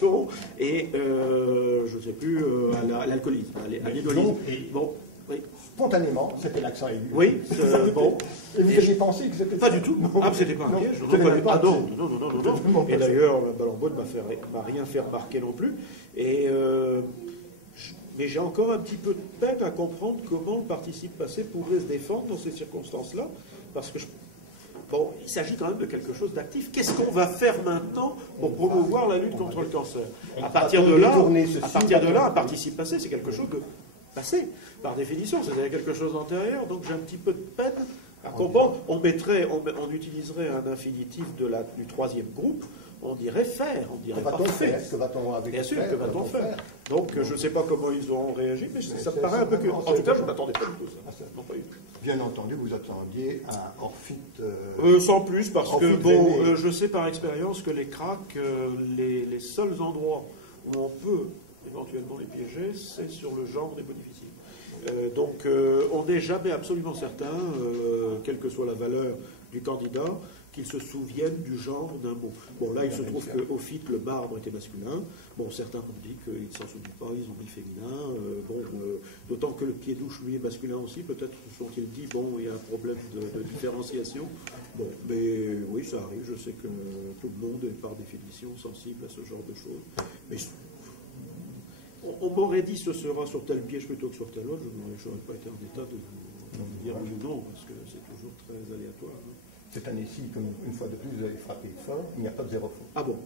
l'addiction et, je ne sais plus, à l'alcoolisme, à l'hédonisme. Bon, oui. Spontanément, c'était l'accent aigu. Oui, bon. Et vous aviez pensé que c'était pas du tout. Ah, c'était pas un piège. Non. Et d'ailleurs, Balambo ne m'a rien fait remarquer non plus. Et, mais j'ai encore un petit peu de peine à comprendre comment le participe passé pourrait se défendre dans ces circonstances-là, parce que bon, il s'agit quand même de quelque chose d'actif. Qu'est-ce qu'on va faire maintenant pour promouvoir la lutte contre le cancer? À partir de là, un participe passé, c'est quelque chose de passé, par définition, c'est-à-dire quelque chose d'antérieur. Donc j'ai un petit peu de peine à comprendre. On utiliserait un infinitif du troisième groupe. On dirait faire, on dirait pas faire. Que va-t-on avec Bien sûr, que va-t-on faire? Donc, je ne sais pas comment ils auront réagi, mais ça me paraît un peu que... En tout cas, je ne m'attendais pas du tout à ça. Non, pas du tout. Bien entendu, vous attendiez un Orphite... sans plus, parce que, bon, je sais par expérience que les cracks, les seuls endroits où on peut éventuellement les piéger, c'est sur le genre des difficiles. Donc, on n'est jamais absolument certain, quelle que soit la valeur du candidat, qu'ils se souviennent du genre d'un mot. Bon, là, il se trouve qu'au FIT, le marbre était masculin. Bon, certains ont dit qu'ils ne s'en souviennent pas, ils ont mis féminin. D'autant que le pied douche, lui, est masculin aussi. Peut-être se sont-ils dit, bon, il y a un problème de différenciation. Bon, mais oui, ça arrive. Je sais que tout le monde est par définition sensible à ce genre de choses. Mais on m'aurait dit ce sera sur tel piège plutôt que sur tel autre. Je n'aurais pas été en état de dire oui ou non, parce que c'est toujours très aléatoire. Hein. Cette année-ci, comme une fois de plus, vous avez frappé fort, il n'y a pas de zéro faute. Ah bon?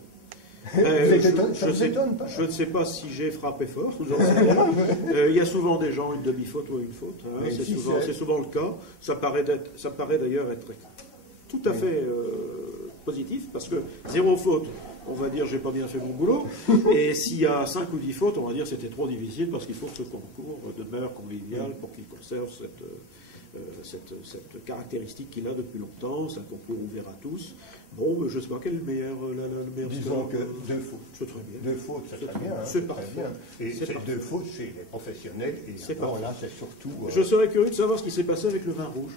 Je ne sais pas si j'ai frappé fort. Il y a souvent des gens une demi-faute ou une faute. Hein, c'est souvent le cas. Ça paraît d'ailleurs être tout à fait positif, parce que zéro faute, on va dire j'ai pas bien fait mon boulot, et s'il y a 5 ou 10 fautes, on va dire c'était trop difficile, parce qu'il faut que ce concours demeure convivial pour qu'il conserve cette caractéristique qu'il a depuis longtemps. C'est un concours ouvert à tous. Bon, je ne sais pas quel est le meilleur Disons que 2 fautes. C'est très bien. 2 fautes, c'est très bien. C'est parfait. Bien. Et ces 2 fautes chez les professionnels. Et alors là, c'est surtout... Je serais curieux de savoir ce qui s'est passé avec le vin rouge.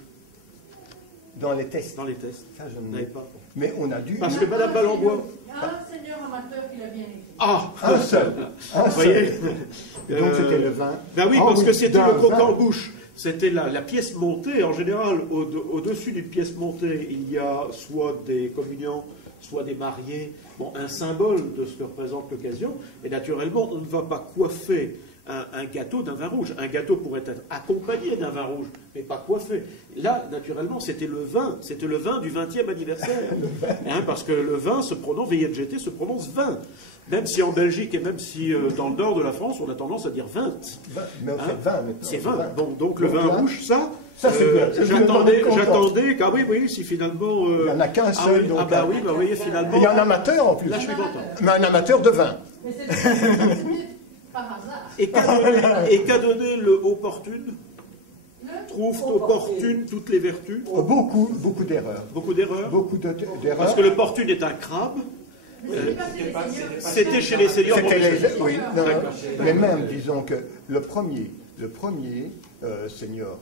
Dans les tests. Dans les tests. Ça, je n'avais pas. Mais on a dû... Parce que Madame Balambois... Un seigneur amateur qui l'a bien écrit. Ah, un seul. Vous voyez, donc c'était le vin. Ben oui, parce que c'était le croc en bouche. C'était la pièce montée. En général, au-dessus d'une pièce montée, il y a soit des communiants, soit des mariés. Bon, un symbole de ce que représente l'occasion. Et naturellement, on ne va pas coiffer un gâteau d'un vin rouge. Un gâteau pourrait être accompagné d'un vin rouge, mais pas coiffé. Là, naturellement, c'était le vin du 20e anniversaire. Hein, parce que le vin se prononce, VNGT se prononce 20. Même si en Belgique et même si dans le nord de la France, on a tendance à dire 20. C'est 20. Bon, donc le vin rouge, ça j'attendais qu'ah oui, si finalement... il n'y en a qu'un seul. Ah bah oui, finalement... Il y a un amateur en plus. Là, je suis content. Mais un amateur de vin. Mais c'est par hasard. Et qu'a donné le opportune? Trouve opportune toutes les vertus? Beaucoup d'erreurs. Beaucoup d'erreurs? Beaucoup d'erreurs. Parce que l'opportune est un crabe. C'était chez les seigneurs. Oui, mais même, disons que le premier seigneur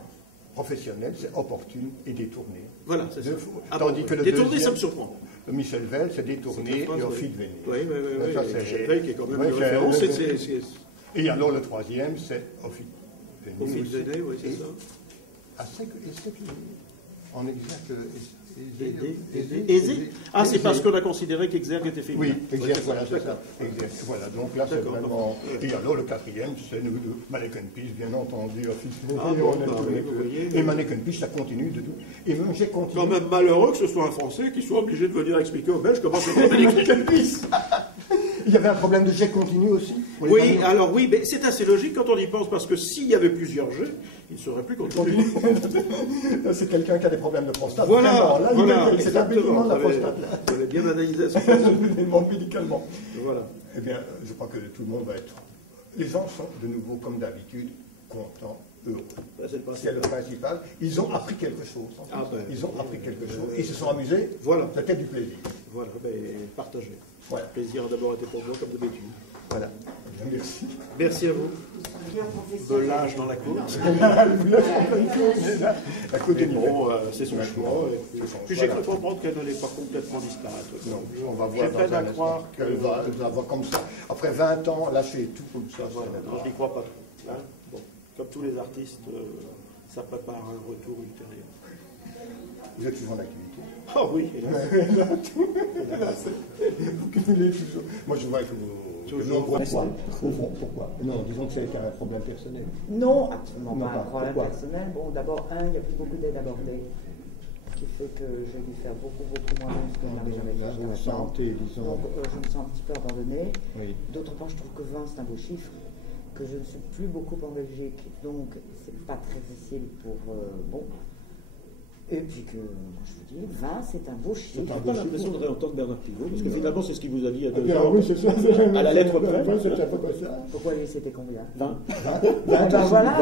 professionnel, c'est opportune et détourné. Voilà, c'est ça. Tandis que le détourné, deuxième, ça me surprend. Michel Veil, c'est détourné et Ophide Véné. Oui. Michel Veil, qui est quand même une référence. Et alors le troisième, c'est Ophide Véné. Ophide Véné, oui, c'est ça. En exact... Aisé. Ah, c'est parce qu'on a considéré qu'Exergue était féminin. Oui, Exergue, voilà, c'est ça. Exergue, voilà, donc là, c'est vraiment... Et alors, le quatrième, c'est nous deux. Mannequin Peace, bien entendu, et Mannequin Peace, ça continue de tout. Et même, j'ai continué... Quand même malheureux que ce soit un Français qui soit obligé de venir expliquer aux Belges comment c'était Mannequin Peace. Il y avait un problème de jet continu aussi. Oui, alors oui, mais c'est assez logique quand on y pense, parce que s'il y avait plusieurs jets, il ne serait plus continu. C'est quelqu'un qui a des problèmes de prostate. Voilà, c'est un médicament de la prostate. Vous avez bien analysé ça. Médicalement. Voilà. Eh bien, je crois que tout le monde va être... Les gens sont de nouveau, comme d'habitude, contents, heureux. C'est le principal. Ils ont appris quelque chose. Ils ont appris quelque chose. Ils se sont amusés. Voilà. C'était du plaisir. Voilà, partagez. Voilà. Le plaisir a d'abord été pour moi, comme d'habitude. Voilà. Merci. Merci à vous. Belage dans la côte. La côte est bon, c'est son choix. Puis j'ai cru comprendre qu'elle n'allait pas complètement disparaître. Non, on va voir. J'ai peine à croire qu'elle va avoir comme ça. Après 20 ans, lâcher tout comme ça. Voilà. Non, je n'y crois pas trop. Hein, bon. Comme tous les artistes, ça prépare un retour ultérieur. Vous êtes toujours en activité? Oh oui, vous cumulez toujours. Moi, je vois que vous... Pourquoi? Non, disons que ça a été un problème personnel. Non, absolument pas un problème personnel. Bon, d'abord, il n'y a plus beaucoup d'aide abordée, ce qui fait que je vais lui faire beaucoup moins de ce que je n'avais jamais fait jusqu'à maintenant. Donc, je me sens un petit peu abandonnée. Oui. D'autre part, je trouve que 20, c'est un beau chiffre, que je ne suis plus beaucoup en Belgique, donc c'est pas très facile pour... bon. Et puis que, moi je vous dis, 20, c'est un beau chiffre. J'ai pas l'impression de réentendre Bernard Pivot, parce que finalement, c'est ce qu'il vous a dit à 2 ans. Oui, c'est ça. À la lettre près. Pourquoi lui, c'était combien? 20. Ben voilà.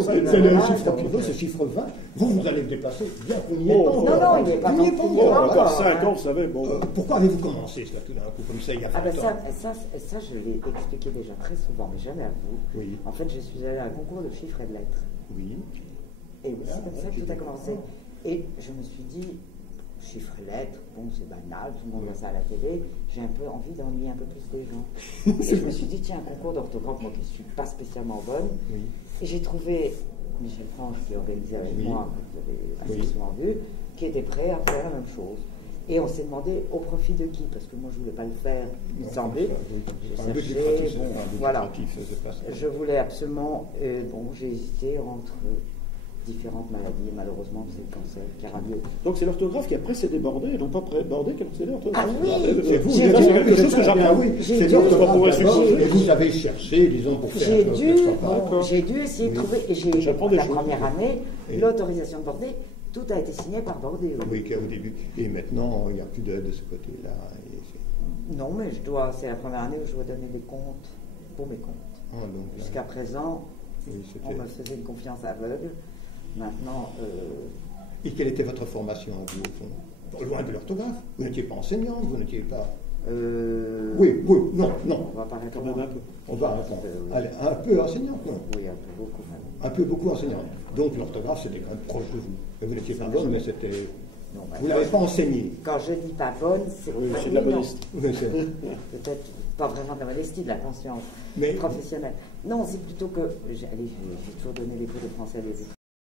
C'est le chiffre Pivot, c'est chiffre 20. Vous allez le dépasser, bien qu'on n'y est pas. Non, il n'y est pas encore 5 ans, vous savez. Pourquoi avez-vous commencé cela tout d'un coup, comme ça, il y a 20 ans? Ça, je l'ai expliqué déjà très souvent, mais jamais à vous. Oui. En fait, je suis allée à un concours de chiffres et de lettres. Oui. Et oui, c'est comme ça que tout a commencé. Et je me suis dit, chiffres et lettres, bon, c'est banal, tout le monde voit ça à la télé, j'ai un peu envie d'ennuyer un peu plus les gens. Et je me suis dit, tiens, un concours d'orthographe, moi qui ne suis pas spécialement bonne, et j'ai trouvé Michel Franche, qui organisait avec moi, que vous avez assez souvent vu, qui était prêt à faire la même chose. Et on s'est demandé au profit de qui, parce que moi je ne voulais pas le faire sans but. J'ai cherché, voilà. Je voulais absolument, bon, j'ai hésité entre différentes maladies, malheureusement, c'est le cancer qui a lieu. Donc c'est l'orthographe qui a précédé Bordé, et non pas Bordé qui a précédé l'orthographe. Ah oui, c'est vous, c'est quelque chose que j'apprends. C'est l'orthographe. Et vous avez cherché, disons, pour faire j'ai dû essayer de trouver, et j'ai la première année, l'autorisation de Bordé, tout a été signé par Bordé. Oui, au début. Et maintenant, il n'y a plus d'aide de ce côté-là. Non, mais c'est la première année où je dois donner des comptes pour mes comptes. Jusqu'à présent, on me faisait une confiance aveugle. Maintenant... Et quelle était votre formation, vous, au fond? Loin de l'orthographe. Vous n'étiez pas enseignante, vous n'étiez pas... Oui, non. On va pas répondre. Quand même un peu. On va répondre. Allez, un peu enseignante, non? Oui, un peu, beaucoup. Un peu, beaucoup enseignante. Donc l'orthographe, c'était quand même proche de vous. Et vous n'étiez pas bonne, mais c'était... Non, vous ne l'avez pas enseigné. Quand je dis pas bonne, c'est de la modestie. Peut-être pas vraiment de la modestie, de la conscience professionnelle. Non, c'est plutôt que... J'ai toujours donné les cours de français à des étudiants.